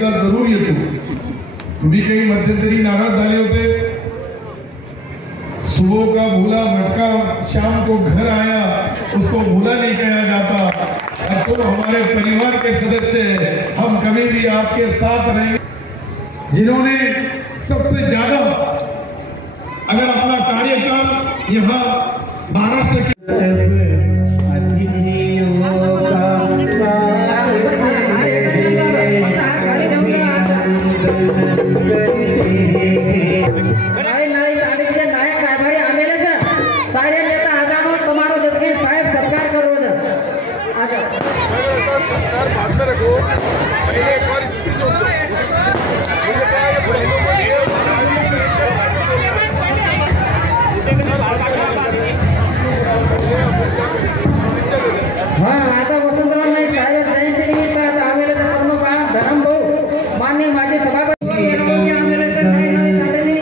जरूर येतो। तुम्ही काही मध्यंतरी नाराज झाले होते। सुबह का भूला मटका शाम को घर आया, उसको भूला नहीं कहा जाता। और तुम हमारे परिवार के सदस्य हैं, हम कभी भी आपके साथ रहेंगे। जिन्होंने सबसे ज्यादा अगर अपना कार्यकाल यहाँ महाराष्ट्र के सरकार बाद में रखो, पहले एक बार स्पीच होती है। मुझे क्या है हाँ आता वसंतराव नाईक साहेब जयंतीनिमित्त आता आमेल्याचा कर्मकाळ धरमभाऊ मान्य माजी सभापती आमेल्याचा नाईक तांडेनी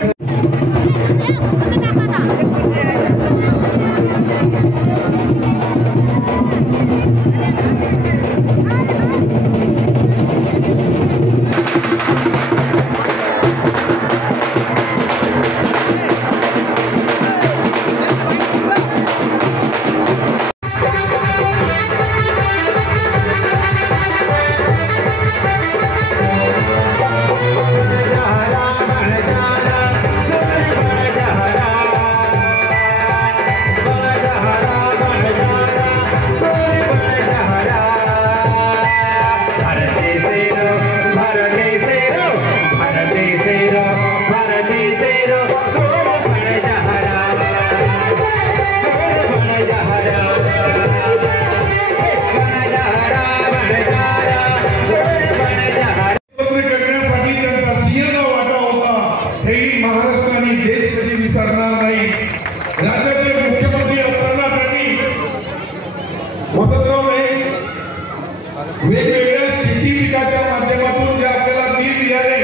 वेगवेगळ्या शेती पिकाच्या माध्यमातून जे आपल्याला बी बियाणे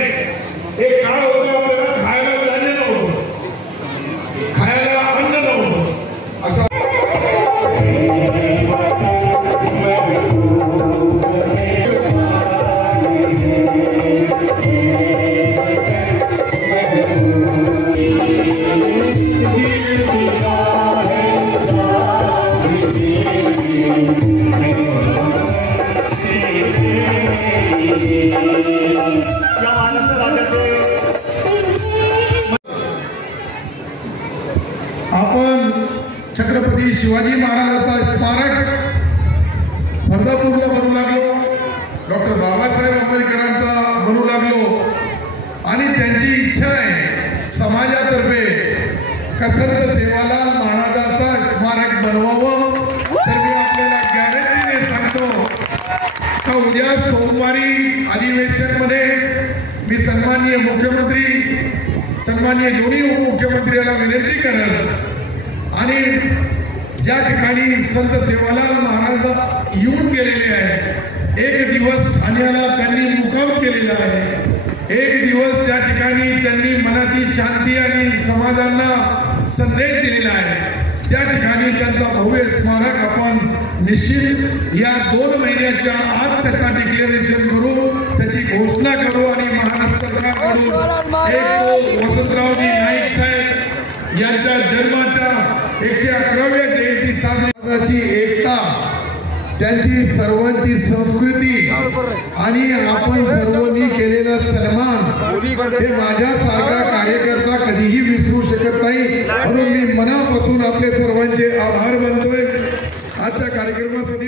एक काळ होता, आपल्याला खायला धान्य नव्हतं, खायला अन्न नव्हतं, अशा आपण छत्रपती शिवाजी महाराजांचा स्मारक वर्धापूरला बनवू लागलो, डॉक्टर बाबासाहेब आंबेडकरांचा बनवू लागलो आणि त्यांची इच्छा आहे समाजातर्फे संत सेवालाल महाराजांचा स्मारक बनवावं। तर मी आपल्याला गॅरंटीने सांगतो का उद्या सोमवारी अधिवेशन मध्ये मी सन्माननीय मुख्यमंत्री, सन्माननीय दोन्ही उपमुख्यमंत्री यांना विनंती करेल आणि ज्या ठिकाणी संत सेवालाल महाराज येऊन गेलेले आहेत, एक दिवस ठाण्याला त्यांनी मुक्काम केलेला आहे, एक दिवस त्या ठिकाणी त्यांनी मनाची शांती आणि समाजाला संदेश दिलेला आहे, त्या ठिकाणी त्यांचा भव्य स्मारक आपण निश्चित या 2 महिन्याच्या आत त्याचा डिक्लेरेशन करू, त्याची घोषणा करू आणि महाराष्ट्र सरकारकडून एक वसंतरावजी नाईक साहेब यांच्या जन्माच्या 111व्या जयंती साजरी करण्याची एकता, त्यांची सर्वांची संस्कृती आणि आपण सर्वांनी केलेला सन्मान हे माझ्यासारखा कार्यकर्ता कधीही विसरू शकत नाही। म्हणून मी मनापासून आपले सर्वांचे आभार मानतोय। आजच्या कार्यक्रमासाठी